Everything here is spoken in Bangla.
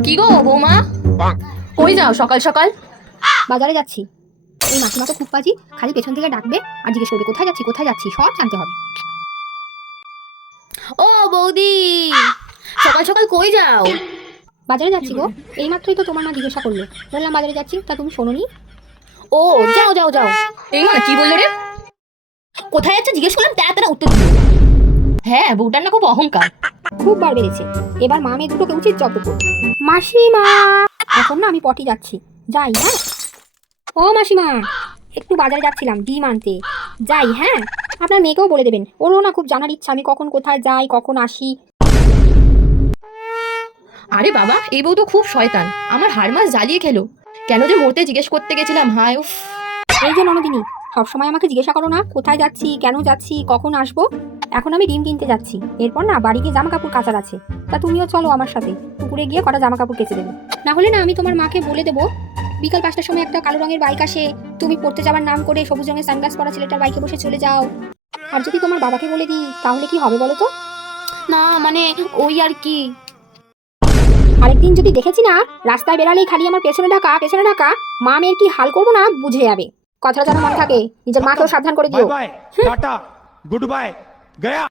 কি গো বৌমা, কই যাও সকাল সকাল? বাজারে যাচ্ছি। এই মাসিমা তো খুব বাজি, খালি পেছন থেকে ডাকবে আর জিজ্ঞেস করবে কোথায় যাচ্ছি কোথায় যাচ্ছি, সব জানতে হবে। ও বৌদি, সকাল সকাল কই যাও? বাজারে যাচ্ছি গো, এই মাত্রই তো তোমার মা জিজ্ঞাসা করলো, বললাম বাজারে যাচ্ছি, তা তুমি শোনোনি? ও যাও যাও যাও। এই মা কি বললো রে? কোথায় যাচ্ছে জিজ্ঞেস করলাম, তারা তারা উত্তর দিল। হ্যাঁ, বউটার না খুব অহংকার। খুব বার বেড়েছে, এবার মা মেয়ে দুটোকে উচিত জব্দ করবে। মাসিমা, এখন না আমি পটি যাচ্ছি, যাই হ্যাঁ। ও মাসিমা, একটু বাজারে যাচ্ছিলাম ডিম আনতে, যাই হ্যাঁ। আপনার মেয়েকেও বলে দেবেন, ওরও না খুব জানার ইচ্ছা আমি কখন কোথায় যাই কখন আসি। আরে বাবা, এই বউ তো খুব শয়তান, আমার হাড় মাস জ্বালিয়ে খেলো। কেন যে মরতে জিজ্ঞেস করতে গেছিলাম, হায় উফ। এই যে ননদিনী, সবসময় আমাকে জিজ্ঞাসা করো না কোথায় যাচ্ছি কেন যাচ্ছি কখন আসবো। এখন আমি ডিম কিনতে যাচ্ছি, এরপর না বাড়ি গিয়ে জামা কাপড় কাচার আছে, তা তুমিও চলো আমার সাথে, পুকুরে গিয়ে কটা জামা কাপড় কেচে দেবে। না হলে না আমি তোমার মাকে বলে দেবো, বিকাল 5টার সময় একটা কালো রঙের বাইক আসে, তুমি পড়তে যাওয়ার নাম করে সবুজ রঙের সানগ্লাস পরা ছেলেটার বাইকে বসে চলে যাও। আর যদি তোমার বাবাকে বলে দিই তাহলে কি হবে বলো তো? না মানে ওই আর কি। আরেকদিন যদি দেখেছি না রাস্তায় বেরালেই খালি আমার পেছনে ঢাকা, মা মেয়ের কি হাল করবো না বুঝে যাবে। কথাটা যেন মনে থাকে, নিজের মাকেও সাবধান করে দিও। Bye bye tata goodbye गया।